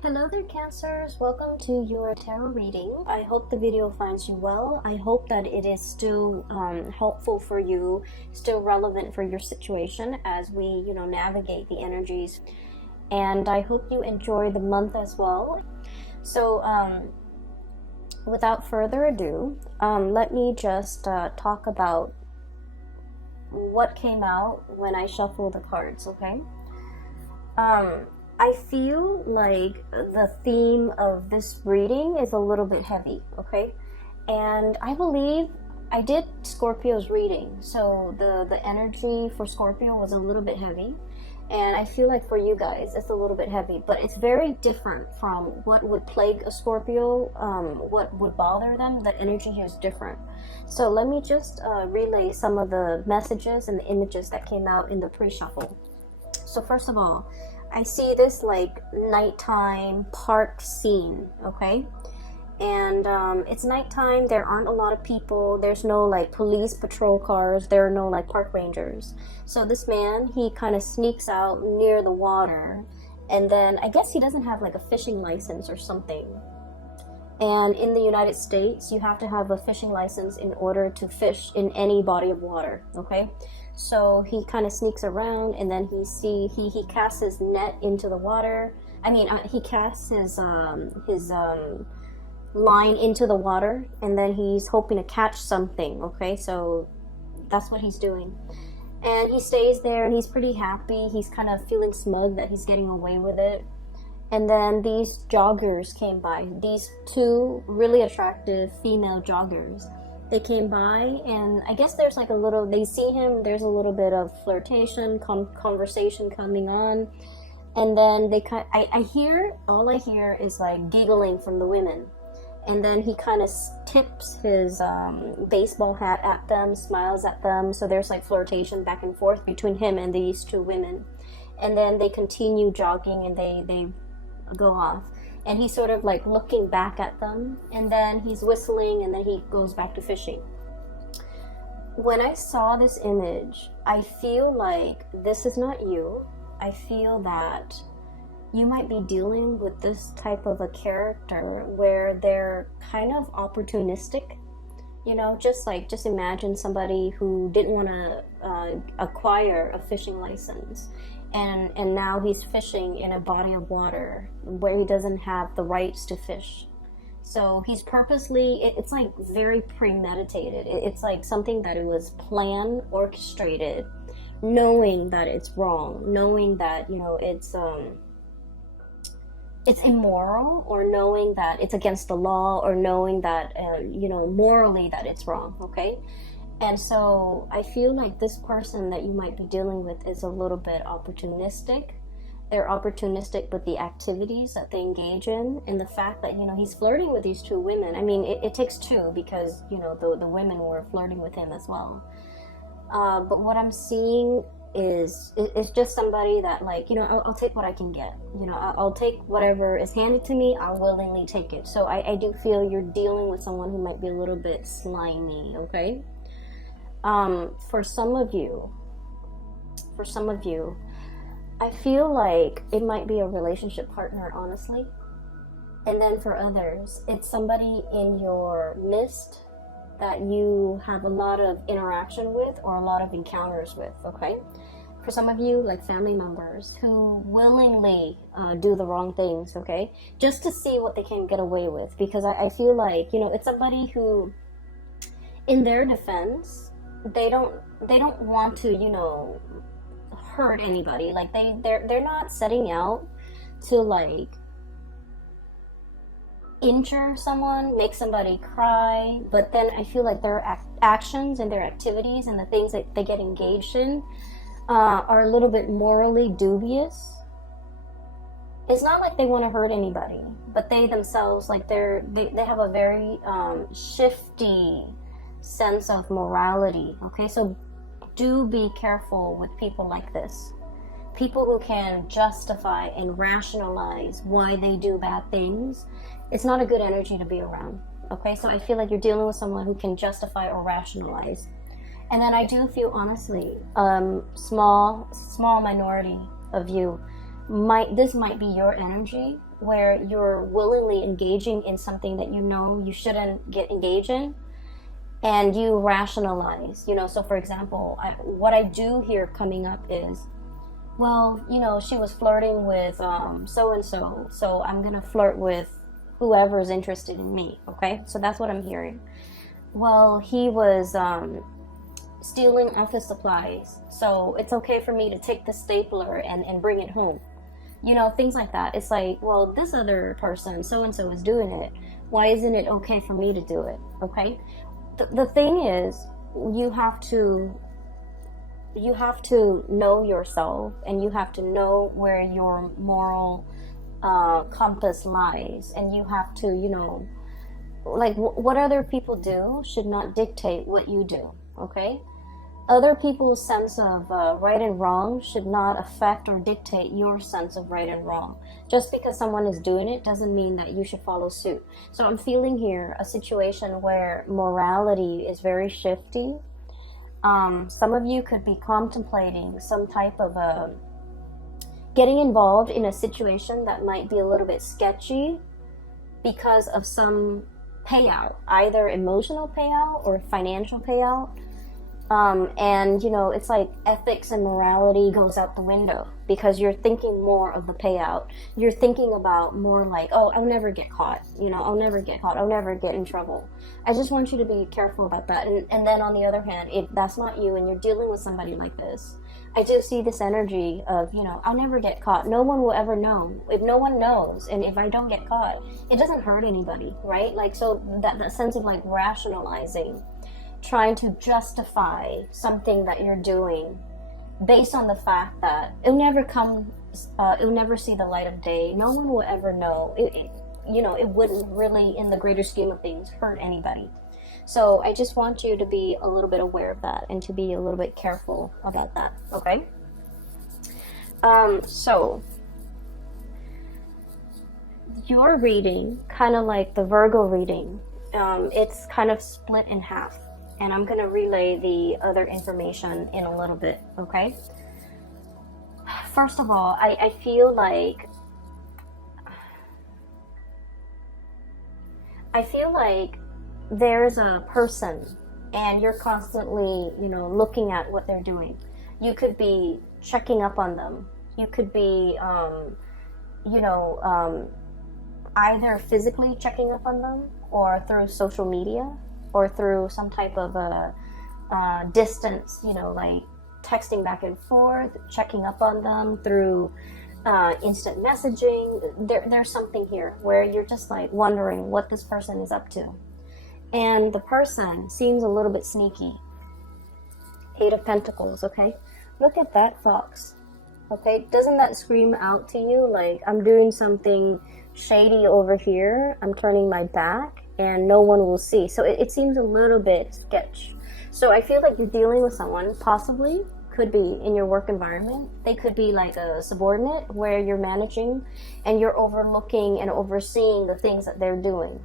Hello there, Cancers. Welcome to your tarot reading. I hope the video finds you well. I hope that it is still helpful for you, still relevant for your situation as we, navigate the energies. And I hope you enjoy the month as well. So, without further ado, let me just talk about what came out when I shuffled the cards, okay? I feel like the theme of this reading is a little bit heavy, okay? And I believe I did Scorpio's reading, so the energy for Scorpio was a little bit heavy. And I feel like for you guys, it's a little bit heavy, but it's very different from what would plague a Scorpio, what would bother them. The energy here is different. So let me just relay some of the messages and the images that came out in the pre-shuffle. So first of all, I see this like nighttime park scene, okay? And it's nighttime, there aren't a lot of people, there's no like police patrol cars, there are no like park rangers. So this man, he kind of sneaks out near the water, and then I guess he doesn't have like a fishing license or something. And in the United States, you have to have a fishing license in order to fish in any body of water, okay? So he kind of sneaks around, and then he casts his net into the water. I mean, he casts his line into the water, and then he's hoping to catch something, okay? So that's what he's doing. And he stays there, and he's pretty happy. He's kind of feeling smug that he's getting away with it. And then these joggers came by, these two really attractive female joggers. They came by, and I guess there's like a little, they see him, there's a little bit of flirtation, conversation coming on. And then all I hear is like giggling from the women. And then he kind of tips his baseball hat at them, smiles at them. So there's like flirtation back and forth between him and these two women. And then they continue jogging, and they go off. And he's sort of like looking back at them, and then he's whistling, and then he goes back to fishing. When I saw this image, I feel like this is not you. I feel that you might be dealing with this type of a character where they're kind of opportunistic. Just imagine somebody who didn't want to acquire a fishing license. And now he's fishing in a body of water where he doesn't have the rights to fish. So he's purposely, it's like very premeditated. It's like something that it was planned, orchestrated, knowing that it's wrong, knowing that, it's immoral, or knowing that it's against the law, or knowing that, morally that it's wrong, okay? And so I feel like this person that you might be dealing with is a little bit opportunistic. They're opportunistic with the activities that they engage in, and the fact that, he's flirting with these two women. I mean, it takes two, because, the women were flirting with him as well. But what I'm seeing is it's just somebody that, like, I'll take what I can get. I'll take whatever is handed to me. I'll willingly take it. So I do feel you're dealing with someone who might be a little bit slimy, okay? For some of you, I feel like it might be a relationship partner, honestly. And then for others, it's somebody in your midst that you have a lot of interaction with, or a lot of encounters with, okay? For some of you, like family members who willingly do the wrong things, okay? Just to see what they can get away with. Because I feel like, it's somebody who, in their defense, they don't want to, hurt anybody. Like they're not setting out to like injure someone, make somebody cry, but then I feel like their actions and their activities and the things that they get engaged in are a little bit morally dubious. It's not like they want to hurt anybody, but they themselves, like they have a very shifty sense of morality, okay? So do be careful with people like this. People who can justify and rationalize why they do bad things. It's not a good energy to be around, okay? So I feel like you're dealing with someone who can justify or rationalize. And then I do feel, honestly, small minority of you, this might be your energy where you're willingly engaging in something that you know you shouldn't get engaged in, and you rationalize, you know. So for example, what I do here coming up is, well, you know, she was flirting with so and so, so I'm gonna flirt with whoever's interested in me. Okay, so that's what I'm hearing. Well, he was stealing office supplies, so it's okay for me to take the stapler and bring it home. You know, things like that. It's like, well, this other person, so and so, is doing it. Why isn't it okay for me to do it? Okay. The thing is, you have to know yourself, and you have to know where your moral compass lies, and you have to, you know, like what other people do should not dictate what you do. Okay. Other people's sense of right and wrong should not affect or dictate your sense of right and wrong. Just because someone is doing it doesn't mean that you should follow suit. So I'm feeling here a situation where morality is very shifty. Some of you could be contemplating some type of getting involved in a situation that might be a little bit sketchy because of some payout, either emotional payout or financial payout. And you know, it's like ethics and morality goes out the window because you're thinking more of the payout. You're thinking about more like, oh, I'll never get caught. You know, I'll never get caught. I'll never get in trouble. I just want you to be careful about that. And then on the other hand, if that's not you and you're dealing with somebody like this, I do see this energy of, you know, I'll never get caught. No one will ever know. If no one knows, and if I don't get caught, it doesn't hurt anybody, right? Like, so that sense of like rationalizing, trying to justify something that you're doing based on the fact that it'll never see the light of day. No one will ever know. You know, it wouldn't really, in the greater scheme of things, hurt anybody. So I just want you to be a little bit aware of that and to be a little bit careful about that, okay? So your reading, kind of like the Virgo reading, it's kind of split in half. And I'm going to relay the other information in a little bit, okay? First of all, I feel like there's a person and you're constantly, you know, looking at what they're doing. You could be checking up on them. You could be, you know, either physically checking up on them or through social media, or through some type of a distance, you know, like texting back and forth, checking up on them through instant messaging. There's something here where you're just like wondering what this person is up to. And the person seems a little bit sneaky. 8 of Pentacles, okay? Look at that, Fox. Okay, doesn't that scream out to you like, I'm doing something shady over here, I'm turning my back, and no one will see. So it seems a little bit sketch. So I feel like you're dealing with someone, possibly, could be in your work environment. They could be like a subordinate where you're managing and you're overlooking and overseeing the things that they're doing.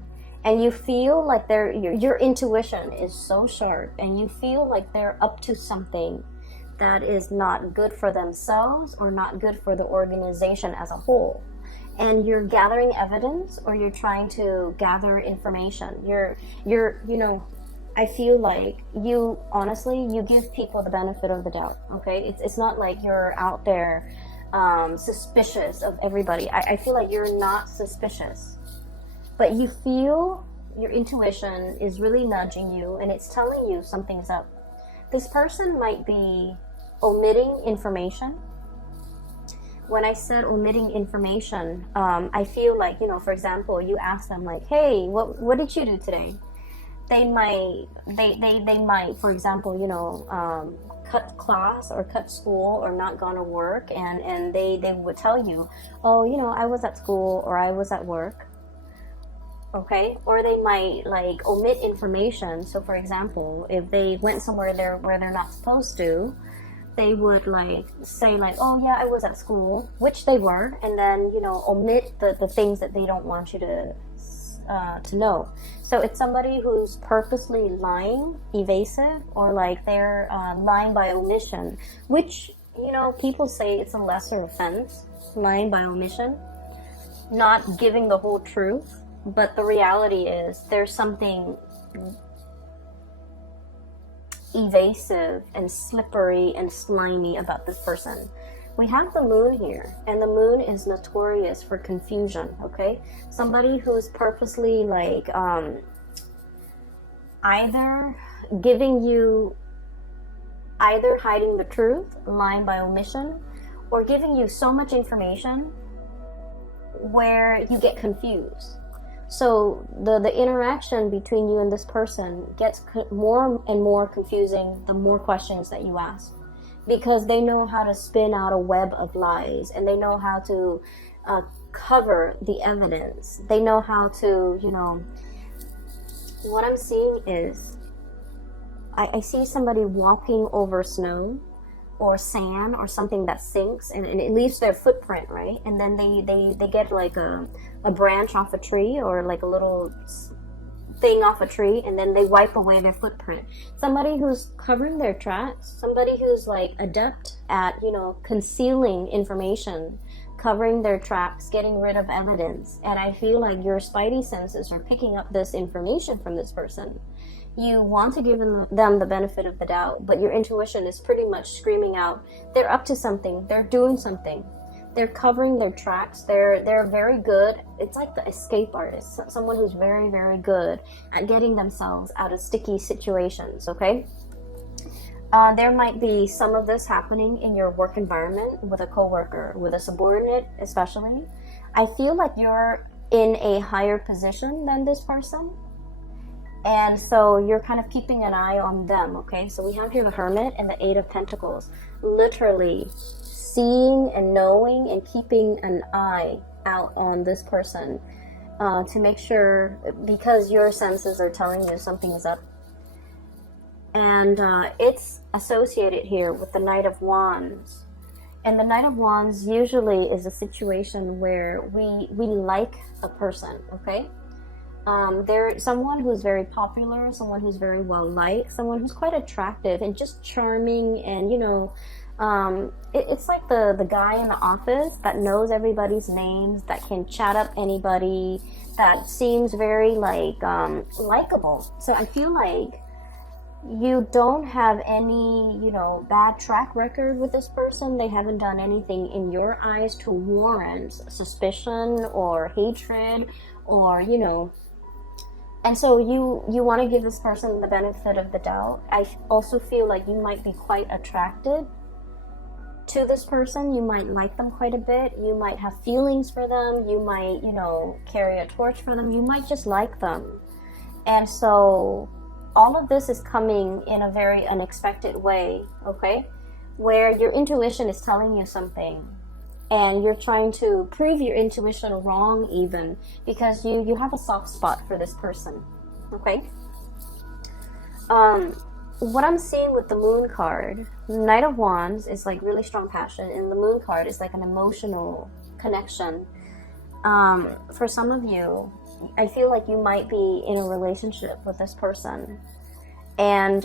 And you feel like your intuition is so sharp, and you feel like they're up to something that is not good for themselves or not good for the organization as a whole. And you're gathering evidence, or you're trying to gather information. You're you know, I feel like you, honestly, you give people the benefit of the doubt, okay? It's not like you're out there suspicious of everybody. I feel like you're not suspicious, but you feel your intuition is really nudging you, and it's telling you something's up. This person might be omitting information. When I said omitting information, I feel like, you know, for example, you ask them like, hey, what did you do today? They might, for example, you know, cut class or cut school or not gone to work, and they would tell you, oh, you know, I was at school or I was at work. Okay, or they might like omit information. So for example, if they went somewhere where they're not supposed to, they would like say like, oh yeah, I was at school, which they were, and then, you know, omit the things that they don't want you to know. So it's somebody who's purposely lying, evasive, or like they're lying by omission, which, you know, people say it's a lesser offense, lying by omission. not giving the whole truth, but the reality is there's something evasive and slippery and slimy about this person. We have the moon here, and the moon is notorious for confusion, okay? Somebody who's purposely like either hiding the truth, lying by omission, or giving you so much information where you get confused. So the interaction between you and this person gets more and more confusing the more questions that you ask, because they know how to spin out a web of lies, and they know how to cover the evidence. They know how to, what I'm seeing is I see somebody walking over snow or sand or something that sinks, and it leaves their footprint, right? And then they get like a branch off a tree, or like a little thing off a tree, and then they wipe away their footprint. Somebody who's covering their tracks, somebody who's like adept at, concealing information, covering their tracks, getting rid of evidence. And I feel like your spidey senses are picking up this information from this person. You want to give them the benefit of the doubt, but your intuition is pretty much screaming out, they're up to something, they're doing something, they're covering their tracks, they're very good. It's like the escape artist, someone who's very, very good at getting themselves out of sticky situations, okay? There might be some of this happening in your work environment, with a coworker, with a subordinate especially. I feel like you're in a higher position than this person, and so you're kind of keeping an eye on them, okay? So we have here the Hermit and the Eight of Pentacles. Literally seeing and knowing and keeping an eye out on this person to make sure, because your senses are telling you something is up. And it's associated here with the Knight of Wands. And the Knight of Wands usually is a situation where we like a person, okay? There's someone who's very popular, someone who's very well liked, someone who's quite attractive and just charming, and it's like the guy in the office that knows everybody's names, that can chat up anybody, that seems very like likable. So I feel like you don't have any bad track record with this person. They haven't done anything in your eyes to warrant suspicion or hatred, or and so you want to give this person the benefit of the doubt. I also feel like you might be quite attracted to this person. You might like them quite a bit. You might have feelings for them. You might, carry a torch for them. You might just like them. And so all of this is coming in a very unexpected way, okay? Where your intuition is telling you something, and you're trying to prove your intuition wrong even, because you have a soft spot for this person, okay? What I'm seeing with the Moon card, Knight of Wands is like really strong passion, and the Moon card is like an emotional connection. For some of you, I feel like you might be in a relationship with this person, and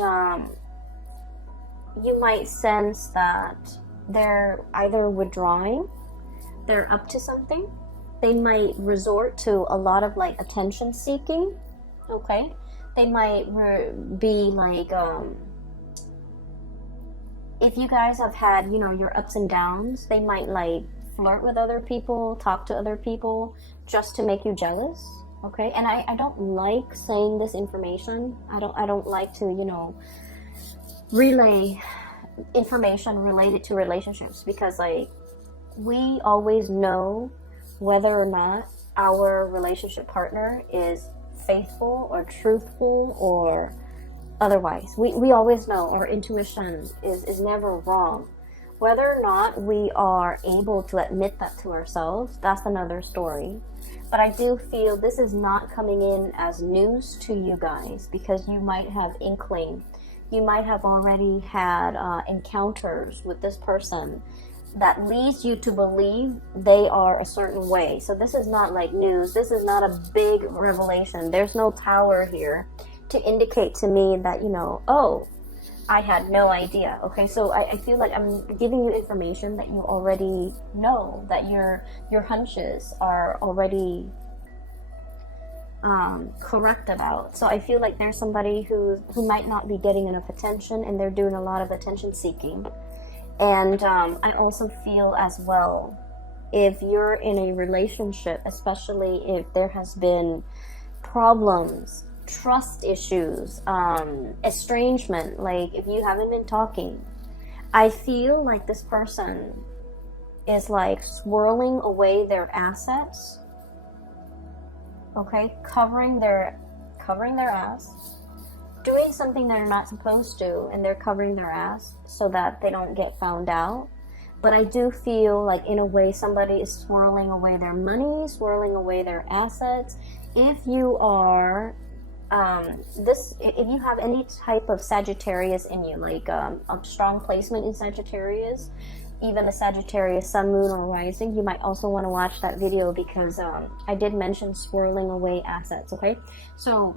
you might sense that they're either withdrawing, they're up to something, they might resort to a lot of like attention seeking, okay? They might be like, if you guys have had, your ups and downs, they might like flirt with other people, talk to other people just to make you jealous, okay? And I don't like saying this information. I don't like to, relay information related to relationships, because like we always know whether or not our relationship partner is faithful or truthful or otherwise. We always know. Our intuition is never wrong. Whether or not we are able to admit that to ourselves, that's another story. But I do feel this is not coming in as news to you guys, because you might have inkling. You might have already had encounters with this person that leads you to believe they are a certain way. So this is not like news. This is not a big revelation. There's no tower here to indicate to me that, oh, I had no idea. Okay, so I feel like I'm giving you information that you already know, that your hunches are already correct about. So I feel like there's somebody who might not be getting enough attention, and they're doing a lot of attention seeking. And I also feel as well, if you're in a relationship, especially if there has been problems, trust issues, estrangement, like if you haven't been talking, I feel like this person is like swirling away their assets, okay, covering their ass, doing something they're not supposed to, and they're covering their ass so that they don't get found out. But I do feel like, in a way, somebody is swirling away their money, swirling away their assets. If you are if you have any type of Sagittarius in you, like a strong placement in Sagittarius, even a Sagittarius sun, moon, or rising, you might also want to watch that video, because I did mention swirling away assets. Okay, so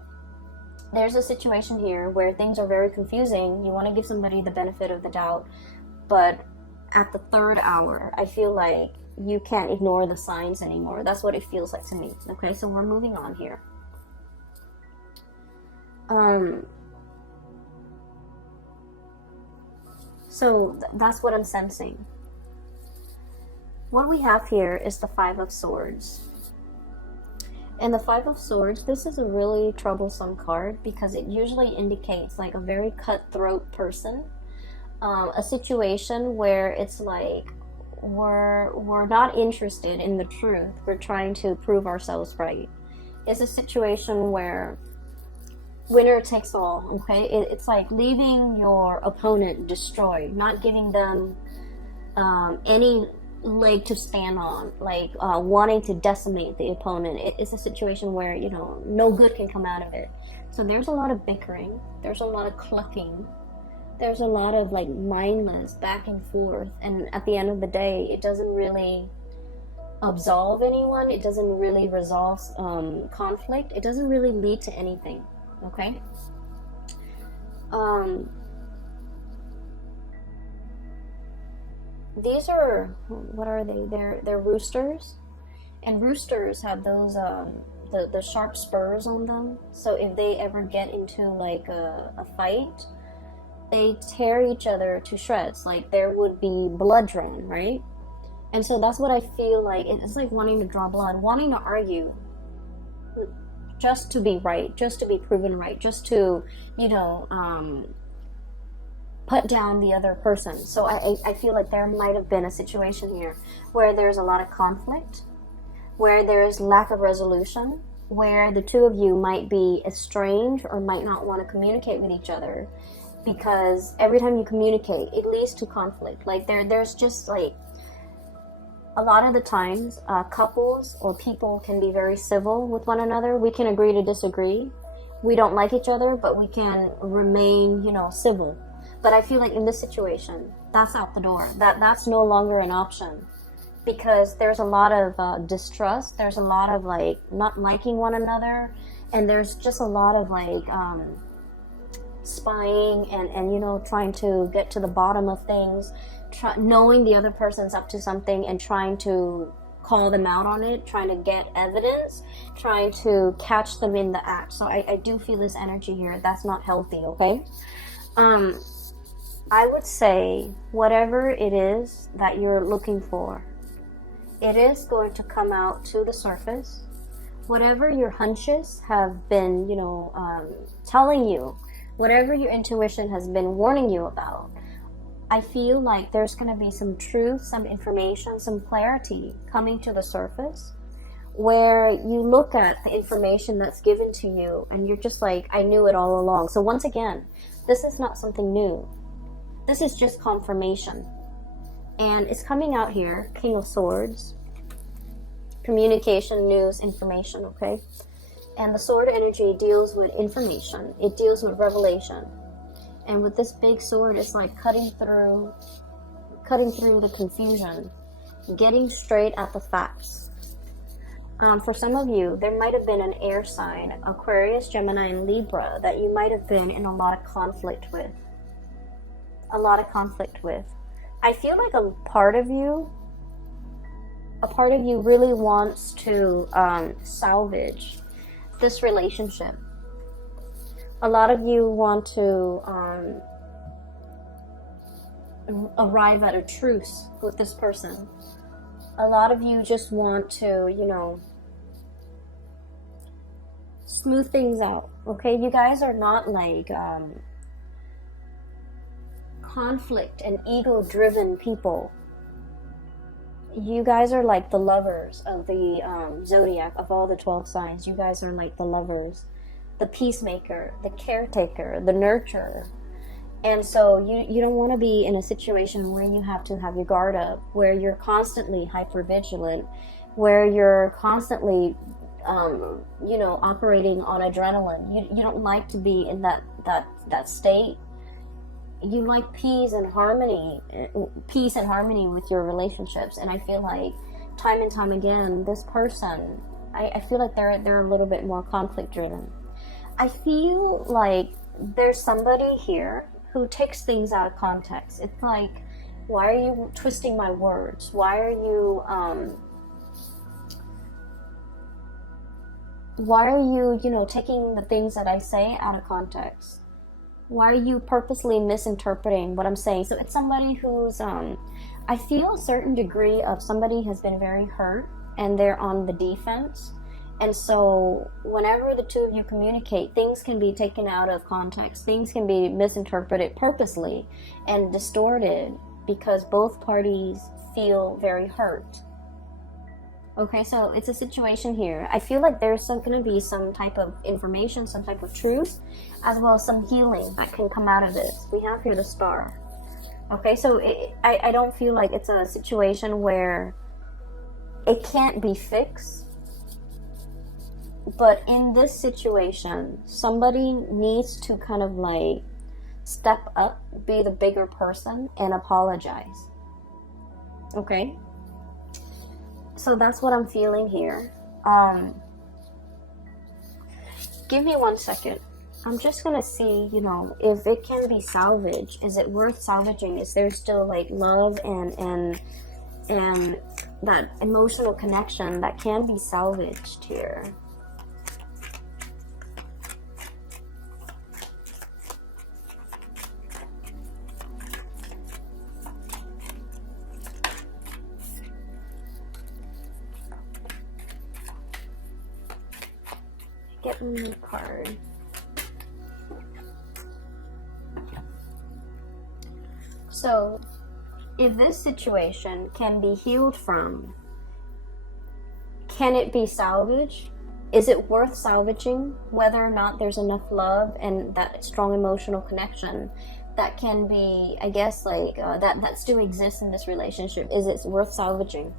there's a situation here where things are very confusing. You want to give somebody the benefit of the doubt, but at the third hour, I feel like you can't ignore the signs anymore. That's what it feels like to me. Okay, so we're moving on here. So that's what I'm sensing. What we have here is the Five of Swords. And the Five of Swords, this is a really troublesome card, because it usually indicates like a very cutthroat person. A situation where it's like we're not interested in the truth. We're trying to prove ourselves right. It's a situation where winner takes all. Okay, it's like leaving your opponent destroyed, not giving them any leg to stand on, like wanting to decimate the opponent. It's a situation where, you know, no good can come out of it. So there's a lot of bickering, there's a lot of clucking, there's a lot of like mindless back and forth, and at the end of the day, it doesn't really absolve anyone. It doesn't really resolve conflict. It doesn't really lead to anything. Okay. These are, what are they? They're roosters, and roosters have those the sharp spurs on them. So if they ever get into like a fight, they tear each other to shreds. Like there would be blood drawn, right? And so that's what I feel like. It's like wanting to draw blood, wanting to argue, just to be right, just to be proven right, just to, you know, put down the other person. So I feel like there might have been a situation here where there's a lot of conflict, where there's lack of resolution, where the two of you might be estranged or might not want to communicate with each other, because every time you communicate, it leads to conflict. Like there's just like, a lot of the times, couples or people can be very civil with one another. We can agree to disagree. We don't like each other, but we can remain, you know, civil. But I feel like in this situation, that's out the door. That's no longer an option, because there's a lot of distrust. There's a lot of like not liking one another, and there's just a lot of like spying and you know, trying to get to the bottom of things, knowing the other person's up to something and trying to call them out on it, trying to get evidence, trying to catch them in the act. So I do feel this energy here. That's not healthy. Okay. I would say whatever it is that you're looking for, it is going to come out to the surface. Whatever your hunches have been, you know, telling you, whatever your intuition has been warning you about, I feel like there's going to be some truth, some information, some clarity coming to the surface, where you look at the information that's given to you and you're just like, I knew it all along. So once again, this is not something new. This is just confirmation. And it's coming out here, King of Swords, communication, news, information, okay? And the sword energy deals with information. It deals with revelation. And with this big sword, it's like cutting through the confusion, getting straight at the facts. For some of you, there might have been an air sign, Aquarius, Gemini, and Libra, that you might have been in a lot of conflict with. a lot of conflict with. I feel like a part of you really wants to salvage this relationship. A lot of you want to arrive at a truce with this person. A lot of you just want to, you know, smooth things out, okay? You guys are not like conflict and ego-driven people. You guys are like the lovers of the zodiac, of all the 12 signs. You guys are like the lovers, the peacemaker, the caretaker, the nurturer. And so you don't want to be in a situation where you have to have your guard up, where you're constantly hypervigilant, where you're constantly you know, operating on adrenaline. You don't like to be in that state. You like peace and harmony with your relationships. And I feel like time and time again, this person, I feel like they're a little bit more conflict driven. I feel like there's somebody here who takes things out of context. It's like, why are you twisting my words? Why are you you know, taking the things that I say out of context? Why are you purposely misinterpreting what I'm saying? So it's somebody who's, I feel a certain degree of somebody has been very hurt and they're on the defense. And so whenever the two of you communicate, things can be taken out of context. Things can be misinterpreted purposely and distorted because both parties feel very hurt. Okay, so it's a situation here. I feel like there's going to be some type of information, some type of truth, as well as some healing that can come out of this. We have here the Star. Okay, so I don't feel like it's a situation where it can't be fixed. But in this situation, somebody needs to kind of like step up, be the bigger person, and apologize. Okay? So that's what I'm feeling here. Give me 1 second. I'm just gonna see, you know, if it can be salvaged. Is it worth salvaging? Is there still like love and that emotional connection that can be salvaged here? Get one more card. So, if this situation can be healed from, can it be salvaged? Is it worth salvaging? Whether or not there's enough love and that strong emotional connection that can be, I guess, like that still exists in this relationship. Is it worth salvaging?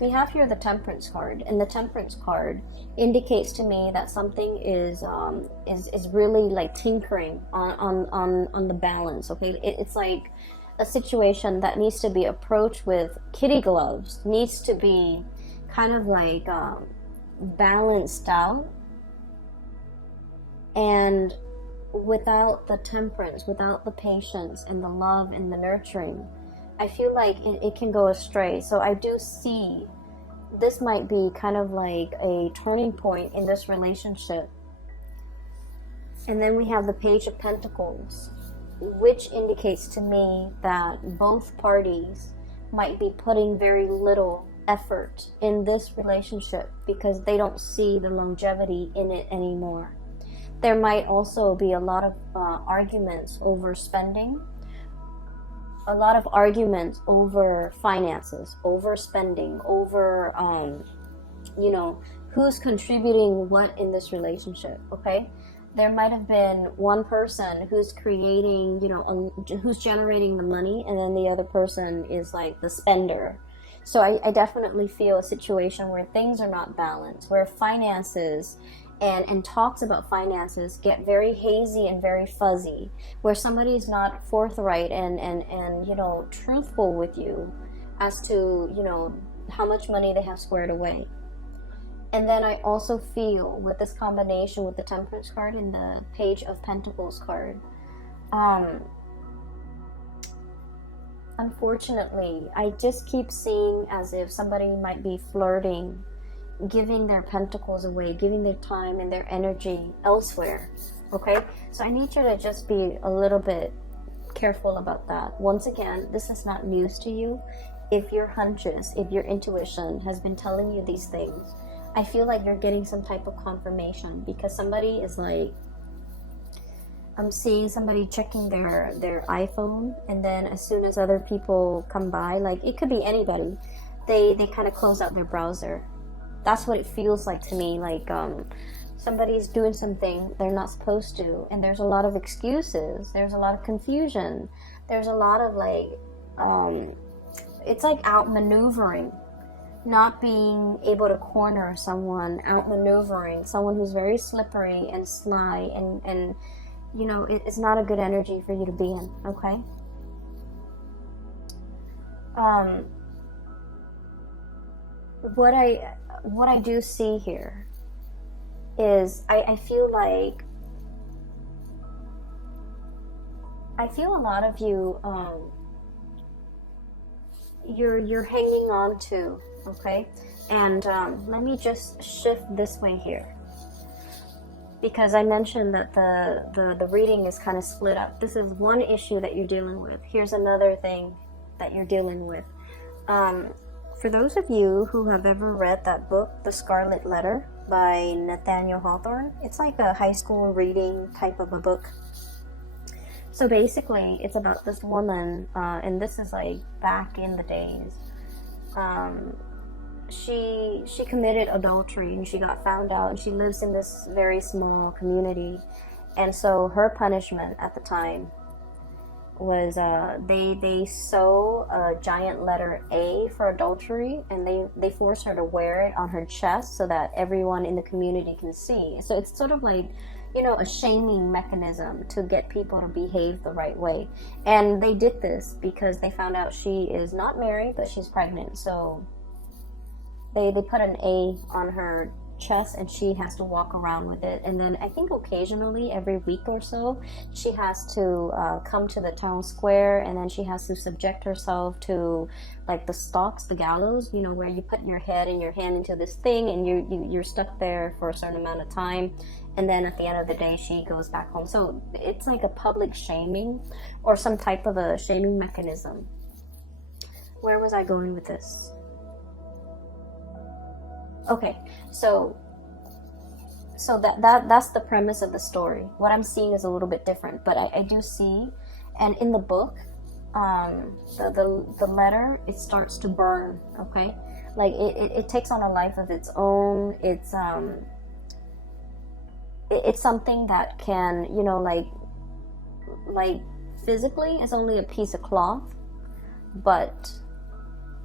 We have here the Temperance card, and the Temperance card indicates to me that something is really like tinkering on the balance. Okay, it's like a situation that needs to be approached with kitty gloves, needs to be kind of like balanced out, and without the temperance, without the patience and the love and the nurturing, I feel like it can go astray. So I do see this might be kind of like a turning point in this relationship. And then we have the Page of Pentacles, which indicates to me that both parties might be putting very little effort in this relationship because they don't see the longevity in it anymore. There might also be a lot of arguments over spending, a lot of arguments over finances, over spending, over, you know, who's contributing what in this relationship, okay? There might have been one person who's creating, you know, who's generating the money, and then the other person is like the spender. So I definitely feel a situation where things are not balanced, where finances and talks about finances get very hazy and very fuzzy, where somebody is not forthright and you know, truthful with you as to, you know, how much money they have squared away. And then I also feel with this combination with the Temperance card and the Page of Pentacles card, unfortunately, I just keep seeing as if somebody might be flirting, giving their pentacles away, giving their time and their energy elsewhere. Okay, so I need you to just be a little bit careful about that. Once again, this is not news to you. If your hunches, if your intuition has been telling you these things, I feel like you're getting some type of confirmation, because somebody is like, I'm seeing somebody checking their iPhone, and then as soon as other people come by, like it could be anybody, they kind of close out their browser. That's what it feels like to me. Like somebody's doing something they're not supposed to, and there's a lot of excuses, there's a lot of confusion, there's a lot of like it's like outmaneuvering, not being able to corner someone, outmaneuvering someone who's very slippery and sly, and you know, it's not a good energy for you to be in. Okay, what I do see here is I feel like a lot of you you're hanging on to, okay, and let me just shift this way here, because I mentioned that the reading is kind of split up. This is one issue that you're dealing with. Here's another thing that you're dealing with. For those of you who have ever read that book, The Scarlet Letter by Nathaniel Hawthorne, it's like a high school reading type of a book. So basically, it's about this woman, and this is like back in the days. She committed adultery, and she got found out, and she lives in this very small community. And so her punishment at the time was they sew a giant letter A for adultery, and they force her to wear it on her chest so that everyone in the community can see. So it's sort of like, you know, a shaming mechanism to get people to behave the right way. And they did this because they found out she is not married, but she's pregnant. So they put an A on her chest, and she has to walk around with it. And then I think occasionally, every week or so, she has to come to the town square, and then she has to subject herself to like the stocks, the gallows, you know, where you put your head and your hand into this thing, and you're stuck there for a certain amount of time. And then at the end of the day, she goes back home. So it's like a public shaming, or some type of a shaming mechanism. Where was I going with this? Okay, so that's the premise of the story. What I'm seeing is a little bit different, but I do see, and in the book, the letter, it starts to burn. Okay, like it takes on a life of its own. It's something that can, you know, like physically it's only a piece of cloth, but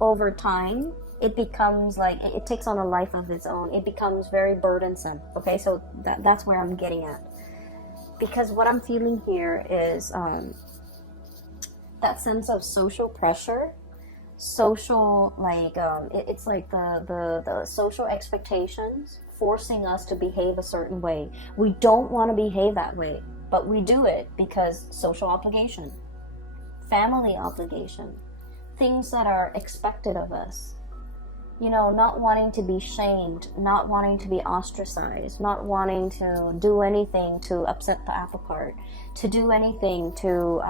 over time it becomes like, it takes on a life of its own. It becomes very burdensome. Okay, so that's where I'm getting at, because what I'm feeling here is that sense of social pressure, social, like it's like the social expectations forcing us to behave a certain way. We don't want to behave that way, but we do it because social obligation, family obligation, things that are expected of us. You know, not wanting to be shamed, not wanting to be ostracized, not wanting to do anything to upset the apple cart, to do anything to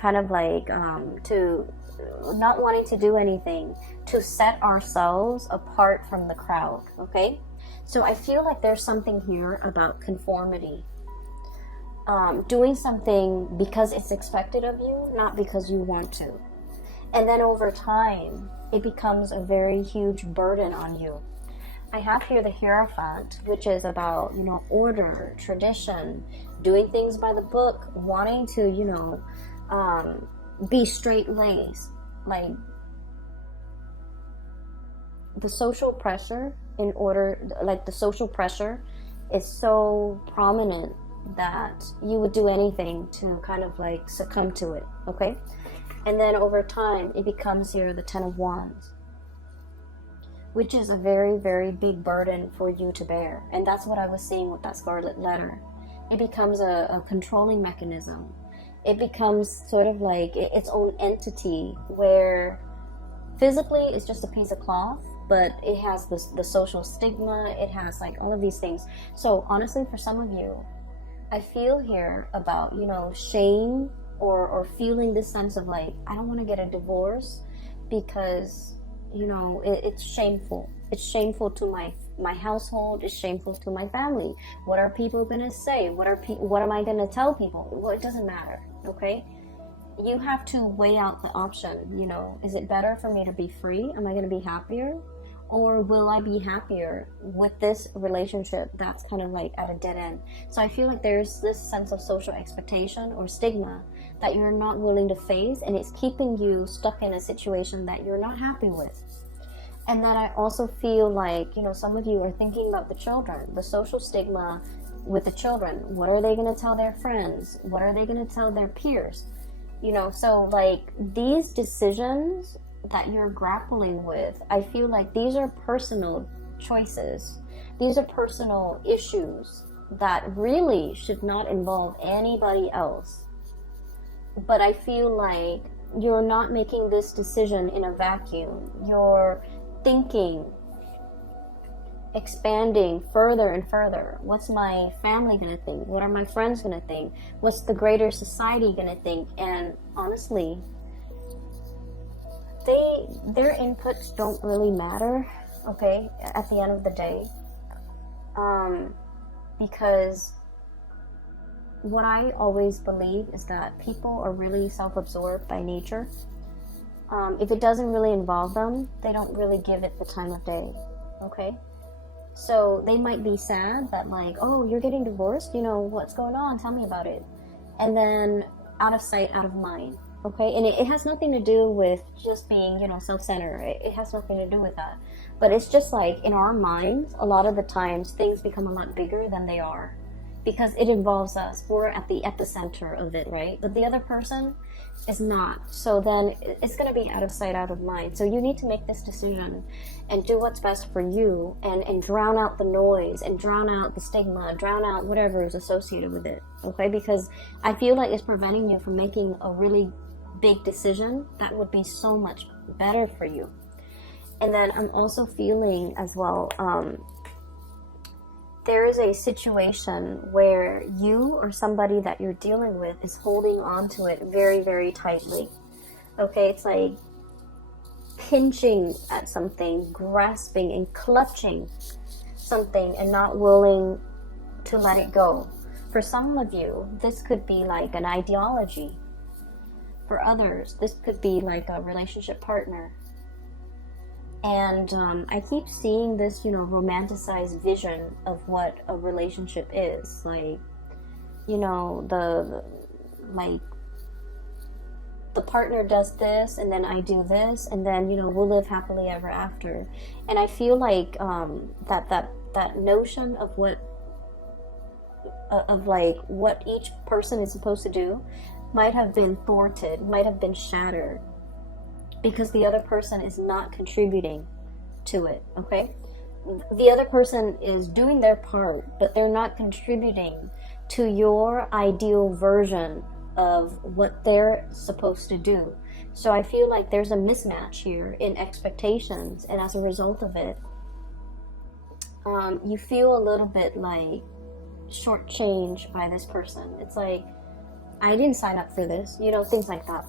kind of like, to not wanting to do anything to set ourselves apart from the crowd, okay? So I feel like there's something here about conformity. Doing something because it's expected of you, not because you want to. And then over time, it becomes a very huge burden on you. I have here the Hierophant, which is about, you know, order, tradition, doing things by the book, wanting to, you know, be straight-laced. Like, the social pressure the social pressure is so prominent that you would do anything to kind of like succumb to it, okay? And then over time, it becomes here the Ten of Wands, which is a very, very big burden for you to bear. And that's what I was seeing with that Scarlet Letter. It becomes a controlling mechanism. it becomes sort of like its own entity, where physically it's just a piece of cloth, but it has the social stigma, it has like all of these things. So honestly, for some of you, I feel here about, you know, shame, or feeling this sense of like, I don't want to get a divorce because, you know, it's shameful. It's shameful to my household. It's shameful to my family. What are people gonna say? What am I gonna tell people? Well, it doesn't matter. Okay, you have to weigh out the option. You know, is it better for me to be free? Am I gonna be happier, or will I be happier with this relationship that's kind of like at a dead end? So I feel like there's this sense of social expectation or stigma that you're not willing to face, and it's keeping you stuck in a situation that you're not happy with. And then I also feel like, you know, some of you are thinking about the children, the social stigma with the children. What are they going to tell their friends? What are they going to tell their peers? You know, so like these decisions that you're grappling with, I feel like these are personal choices. These are personal issues that really should not involve anybody else. But I feel like you're not making this decision in a vacuum. You're thinking, expanding further and further. What's my family gonna think? What are my friends gonna think? What's the greater society gonna think? And honestly, their inputs don't really matter, okay, at the end of the day. Because what I always believe is that people are really self-absorbed by nature. If it doesn't really involve them, they don't really give it the time of day, okay? So they might be sad that like, oh, you're getting divorced, you know, what's going on? Tell me about it. And then out of sight, out of mind, okay? And it has nothing to do with just being, you know, self-centered. It has nothing to do with that. But it's just like in our minds, a lot of the times things become a lot bigger than they are, because it involves us. We're at the epicenter of it, right? But the other person is not. So then it's going to be out of sight, out of mind. So you need to make this decision and do what's best for you, and drown out the noise, and drown out the stigma, drown out whatever is associated with it, okay? Because I feel like it's preventing you from making a really big decision that would be so much better for you. And then I'm also feeling as well, there is a situation where you or somebody that you're dealing with is holding on to it very, very tightly. Okay, it's like pinching at something, grasping and clutching something, and not willing to let it go. For some of you, this could be like an ideology. For others, this could be like a relationship partner. And I keep seeing this, you know, romanticized vision of what a relationship is. Like, you know, the partner does this, and then I do this, and then, you know, we'll live happily ever after. And I feel like that notion of what each person is supposed to do might have been thwarted, might have been shattered, because the other person is not contributing to it, okay? The other person is doing their part, but they're not contributing to your ideal version of what they're supposed to do. So I feel like there's a mismatch here in expectations, and as a result of it, you feel a little bit like shortchanged by this person. It's like, I didn't sign up for this, you know, things like that.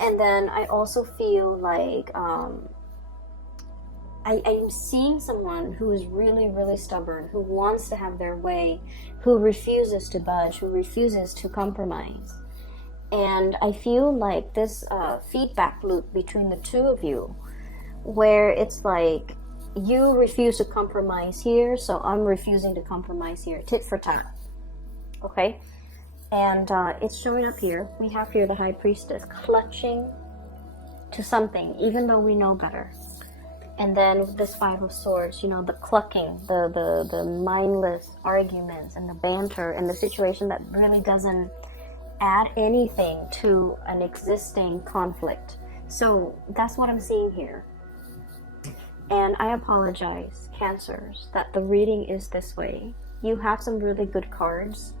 And then I also feel like I'm seeing someone who is really, really stubborn, who wants to have their way, who refuses to budge, who refuses to compromise. And I feel like this feedback loop between the two of you, where it's like, you refuse to compromise here, so I'm refusing to compromise here. Tit for tat. Okay? And it's showing up here. We have here the High Priestess clutching to something, even though we know better. And then this Five of Swords, you know, the clucking, the mindless arguments and the banter and the situation that really doesn't add anything to an existing conflict. So that's what I'm seeing here. And I apologize, Cancers, that the reading is this way. You have some really good cards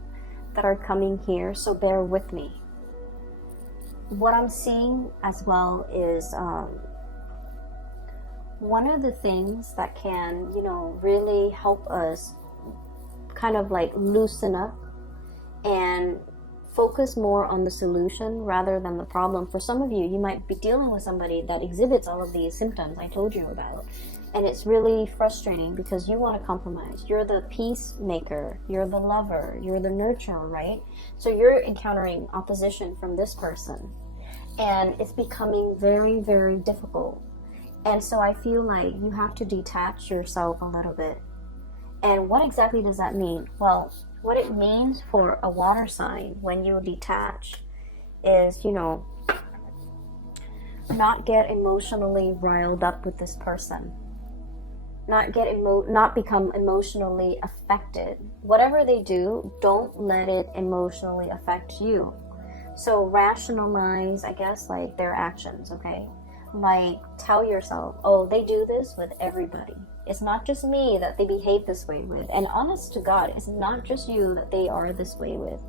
that are coming here, so bear with me. what I'm seeing as well is one of the things that can, you know, really help us kind of like loosen up and focus more on the solution rather than the problem. For some of you, you might be dealing with somebody that exhibits all of these symptoms I told you about. And it's really frustrating because you want to compromise. You're the peacemaker, you're the lover, you're the nurturer, right? So you're encountering opposition from this person. And it's becoming very, very difficult. And so I feel like you have to detach yourself a little bit. And what exactly does that mean? Well, what it means for a water sign when you detach is, you know, not get emotionally riled up with this person. Not become emotionally affected. Whatever they do, don't let it emotionally affect you. So rationalize, I guess, like their actions, okay? Like tell yourself, oh, they do this with everybody. It's not just me that they behave this way with. And honest to God, it's not just you that they are this way with.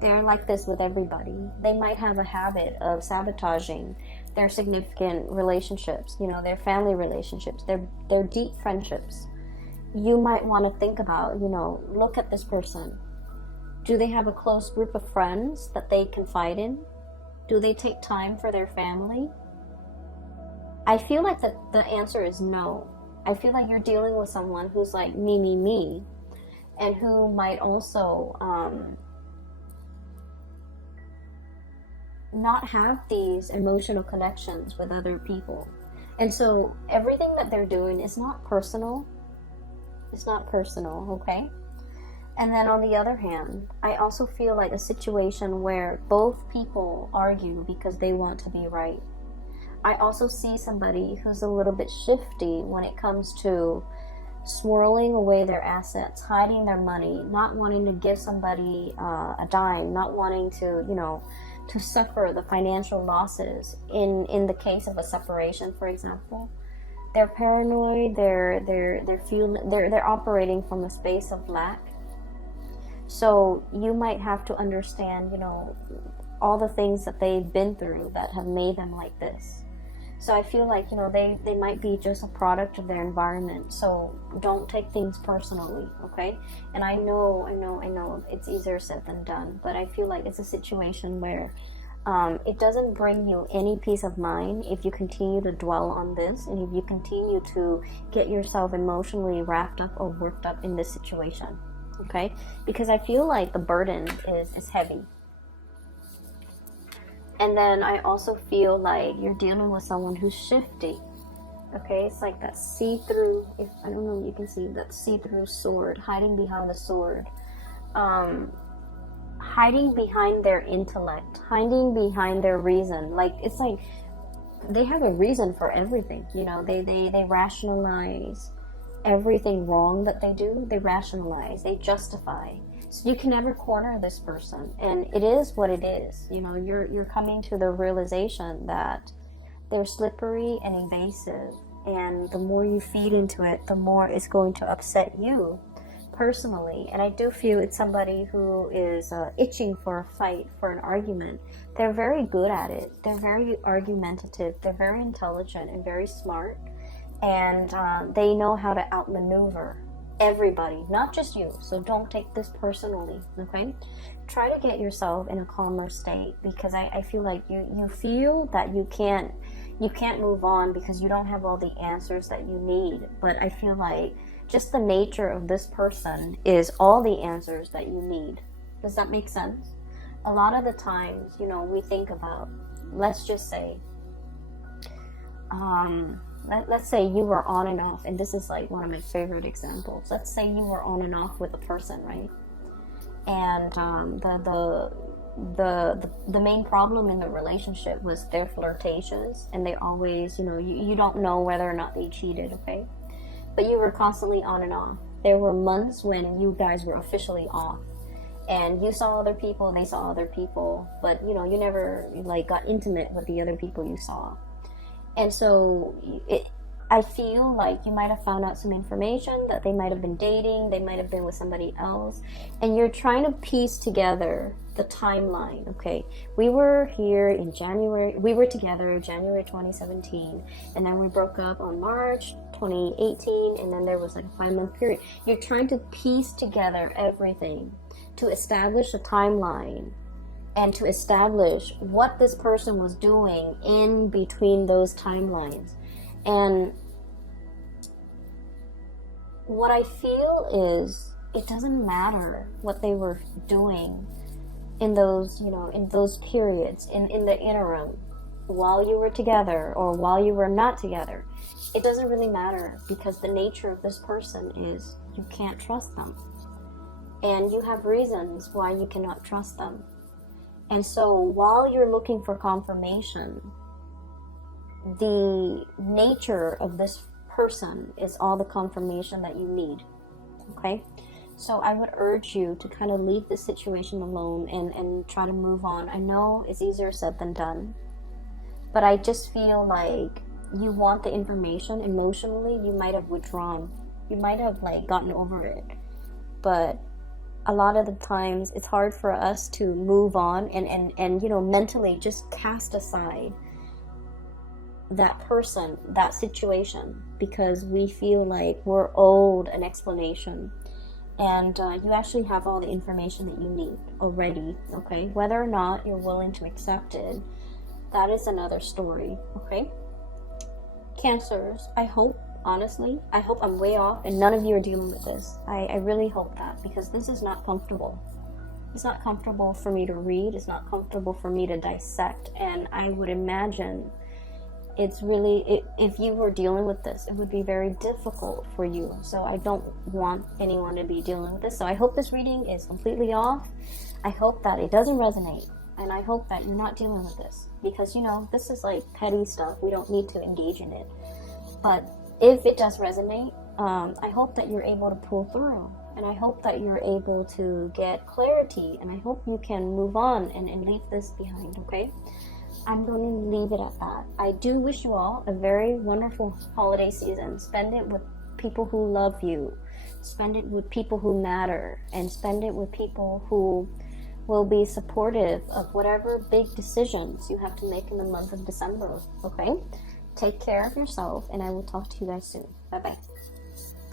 They're like this with everybody. They might have a habit of sabotaging their significant relationships, you know, their family relationships, their deep friendships. You might want to think about, you know, look at this person. Do they have a close group of friends that they confide in? Do they take time for their family? I feel like the answer is no. I feel like you're dealing with someone who's like me, and who might also not have these emotional connections with other people. And so everything that they're doing is not personal. It's not personal, okay? And then on the other hand, I also feel like a situation where both people argue because they want to be right. I also see somebody who's a little bit shifty when it comes to swirling away their assets, hiding their money, not wanting to give somebody a dime, not wanting to, you know, to suffer the financial losses in the case of a separation, for example. They're paranoid. They're operating from a space of lack. So you might have to understand, you know, all the things that they've been through that have made them like this. So I feel like, you know, they might be just a product of their environment. So don't take things personally, okay? And I know it's easier said than done, but I feel like it's a situation where it doesn't bring you any peace of mind if you continue to dwell on this, and if you continue to get yourself emotionally wrapped up or worked up in this situation, okay? Because I feel like the burden is heavy. And then I also feel like you're dealing with someone who's shifty. Okay, it's like that see-through, if I don't know if you can see that see-through sword, hiding behind the sword. Hiding behind their intellect, hiding behind their reason. Like, it's like they have a reason for everything, you know. They rationalize everything wrong that they do. They rationalize, they justify. So you can never corner this person, and it is what it is. You know, you're coming to the realization that they're slippery and evasive, and the more you feed into it, the more it's going to upset you personally. And I do feel it's somebody who is itching for a fight, for an argument. They're very good at it. They're very argumentative. They're very intelligent and very smart, and they know how to outmaneuver everybody, not just you. So don't take this personally, okay? Try to get yourself in a calmer state, because I feel like you feel that you can't move on because you don't have all the answers that you need. But I feel like just the nature of this person is all the answers that you need. Does that make sense? A lot of the times, you know, we think about, let's just say, let's say you were on and off, and this is like one of my favorite examples. Let's say you were on and off with a person, right? And the main problem in the relationship was they're flirtatious, and they always, you know, you don't know whether or not they cheated, okay? But you were constantly on and off. There were months when you guys were officially off, and you saw other people, they saw other people, but you know, you never like got intimate with the other people you saw. And so I feel like you might have found out some information that they might have been dating, they might have been with somebody else, and you're trying to piece together the timeline. Okay, we were here in January, we were together January 2017, and then we broke up on March 2018, and then there was like a 5-month period. You're trying to piece together everything to establish a timeline and to establish what this person was doing in between those timelines. And what I feel is it doesn't matter what they were doing in those, in those periods, in the interim, while you were together or while you were not together. It doesn't really matter, because the nature of this person is you can't trust them. And you have reasons why you cannot trust them. And so while you're looking for confirmation, the nature of this person is all the confirmation that you need. Okay? So I would urge you to kind of leave this situation alone and try to move on. I know it's easier said than done, but I just feel like you want the information emotionally. You might have withdrawn. You might have gotten over it. But a lot of the times it's hard for us to move on and mentally just cast aside that person, that situation, because we feel like we're owed an explanation. And you actually have all the information that you need already. Okay, whether or not you're willing to accept it, that is another story. Okay, Cancers, I hope, honestly, I hope I'm way off and none of you are dealing with this. I really hope that, because this is not comfortable. It's not comfortable for me to read. It's not comfortable for me to dissect. And I would imagine it's really, if you were dealing with this, it would be very difficult for you. So I don't want anyone to be dealing with this. So I hope this reading is completely off. I hope that it doesn't resonate. And I hope that you're not dealing with this. Because, this is like petty stuff. We don't need to engage in it. But if it does resonate, I hope that you're able to pull through. And I hope that you're able to get clarity. And I hope you can move on and leave this behind, okay? I'm going to leave it at that. I do wish you all a very wonderful holiday season. Spend it with people who love you. Spend it with people who matter. And spend it with people who will be supportive of whatever big decisions you have to make in the month of December, okay? Take care of yourself, and I will talk to you guys soon. Bye-bye.